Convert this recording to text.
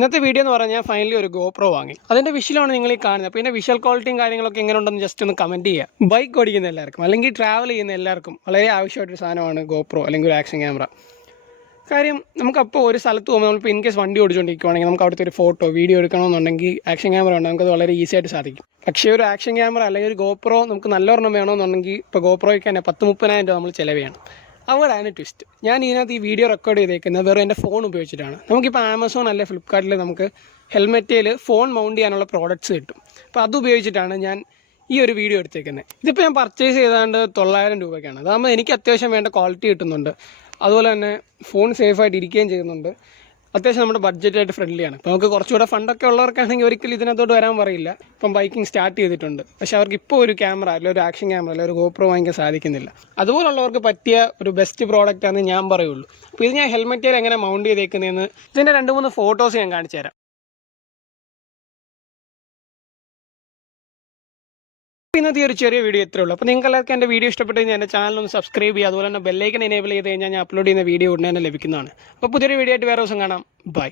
ഇന്നത്തെ വീഡിയോ എന്ന് പറഞ്ഞാൽ ഫൈനലി ഒരു ഗോപ്രോ വാങ്ങി. അതിൻ്റെ വിഷ്വലാണ് നിങ്ങൾ ഈ കാണുന്നത്. അപ്പോൾ ഇതിൻ്റെ വിഷ്വൽ ക്വാളിറ്റിയും കാര്യങ്ങളൊക്കെ എങ്ങനെ ഉണ്ടെന്ന് ജസ്റ്റ് ഒന്ന് കമൻറ്റ് ചെയ്യുക. ബൈക്ക് ഓടിക്കുന്ന എല്ലാവർക്കും അല്ലെങ്കിൽ ട്രാവൽ ചെയ്യുന്ന എല്ലാവർക്കും വളരെ ആവശ്യമായിട്ടൊരു സാധനമാണ് ഗോപ്രോ അല്ലെങ്കിൽ ഒരു ആക്ഷൻ ക്യാമറ. കാര്യം നമുക്കപ്പോൾ ഒരു സ്ഥലത്ത് പോകുമ്പോൾ നമ്മളിപ്പോൾ ഇൻ കേസ് വണ്ടി ഓടിച്ചുകൊണ്ടിരിക്കുകയാണെങ്കിൽ നമുക്ക് അവിടുത്തെ ഒരു ഫോട്ടോ വീഡിയോ എടുക്കണമെന്നുണ്ടെങ്കിൽ ആക്ഷൻ ക്യാമറ ഉണ്ട്, നമുക്കത് വളരെ ഈസി ആയിട്ട് സാധിക്കും. പക്ഷേ ഒരു ആക്ഷൻ ക്യാമറ അല്ലെങ്കിൽ ഒരു ഗോപ്രോ നമുക്ക് നല്ലൊരെണ്ണം വേണമെന്നുണ്ടെങ്കിൽ ഇപ്പോൾ ഗോപ്രോയ്ക്ക് തന്നെ 10-30,000 രൂപ നമ്മൾ ചിലവ് ചെയ്യണം. അവിടെയാണ് ട്വിസ്റ്റ്. ഞാൻ ഇതിനകത്ത് ഈ വീഡിയോ റെക്കോർഡ് ചെയ്തേക്കുന്നത് വെറും എൻ്റെ ഫോൺ ഉപയോഗിച്ചിട്ടാണ്. നമുക്കിപ്പോൾ ആമസോൺ അല്ലെ ഫ്ലിപ്കാർട്ടിൽ നമുക്ക് ഹെൽമെറ്റിൽ ഫോൺ മൗണ്ട് ചെയ്യാനുള്ള പ്രോഡക്റ്റ്സ് കിട്ടും. അപ്പോൾ അത് ഉപയോഗിച്ചിട്ടാണ് ഞാൻ ഈ ഒരു വീഡിയോ എടുത്തേക്കുന്നത്. ഇതിപ്പോൾ ഞാൻ പർച്ചേസ് ചെയ്താണ്ട് 900 രൂപയ്ക്കാണ്. അതാകുമ്പോൾ എനിക്ക് അത്യാവശ്യം വേണ്ട ക്വാളിറ്റി കിട്ടുന്നുണ്ട്, അതുപോലെ തന്നെ ഫോൺ സേഫായിട്ട് ഇരിക്കുകയും ചെയ്യുന്നുണ്ട്. അത്യാവശ്യം നമ്മുടെ ബഡ്ജറ്റായിട്ട് ഫ്രണ്ട്ലിയാണ്. ഇപ്പോൾ നമുക്ക് കുറച്ചുകൂടെ ഫണ്ടൊക്കെ ഉള്ളവർക്കാണെങ്കിൽ ഒരിക്കലും ഇതിനകത്തോട്ട് വരാൻ പറയില്ല. ഇപ്പം ബൈക്കിംഗ് സ്റ്റാർട്ട് ചെയ്തിട്ടുണ്ട്, പക്ഷേ അവർക്ക് ഇപ്പോൾ ഒരു ക്യാമറ അല്ലെങ്കിൽ ഒരു ആക്ഷൻ ക്യാമറ അല്ലെങ്കിൽ ഒരു ഗോപ്രോ വാങ്ങിക്കാൻ സാധിക്കുന്നില്ല. അതുപോലുള്ളവർക്ക് പറ്റിയ ഒരു ബെസ്റ്റ് പ്രോഡക്റ്റാണെന്ന് ഞാൻ പറയുള്ളൂ. അപ്പോൾ ഇത് ഞാൻ ഹെൽമെറ്റിൽ എങ്ങനെ മൗണ്ട് ചെയ്തേക്കുന്നതെന്ന് ഇതിൻ്റെ 2-3 ഫോട്ടോസ് ഞാൻ കാണിച്ചു തരാം. ഇന്നത്തെ ഒരു ചെറിയ വീഡിയോ ഇത്രേ ഉള്ളൂ. അപ്പോൾ നിങ്ങൾക്ക് എല്ലാവർക്കും എൻ്റെ വീഡിയോ ഇഷ്ടപ്പെട്ട് കഴിഞ്ഞാൽ എൻ്റെ ചാനൽ ഒന്ന് സബ്സ്ക്രൈബ് ചെയ്യുക. അതുപോലെ തന്നെ ബെല്ലൈക്കൻ എനേബിൾ ചെയ്ത് കഴിഞ്ഞാൽ ഞാൻ അപ്ലോഡ് ചെയ്യുന്ന വീഡിയോ ഉടനെ തന്നെ ലഭിക്കുന്നതാണ്. അപ്പോൾ പുതിയൊരു വീഡിയോ ആയിട്ട് വേറെ ദിവസം കാണാം. ബൈ.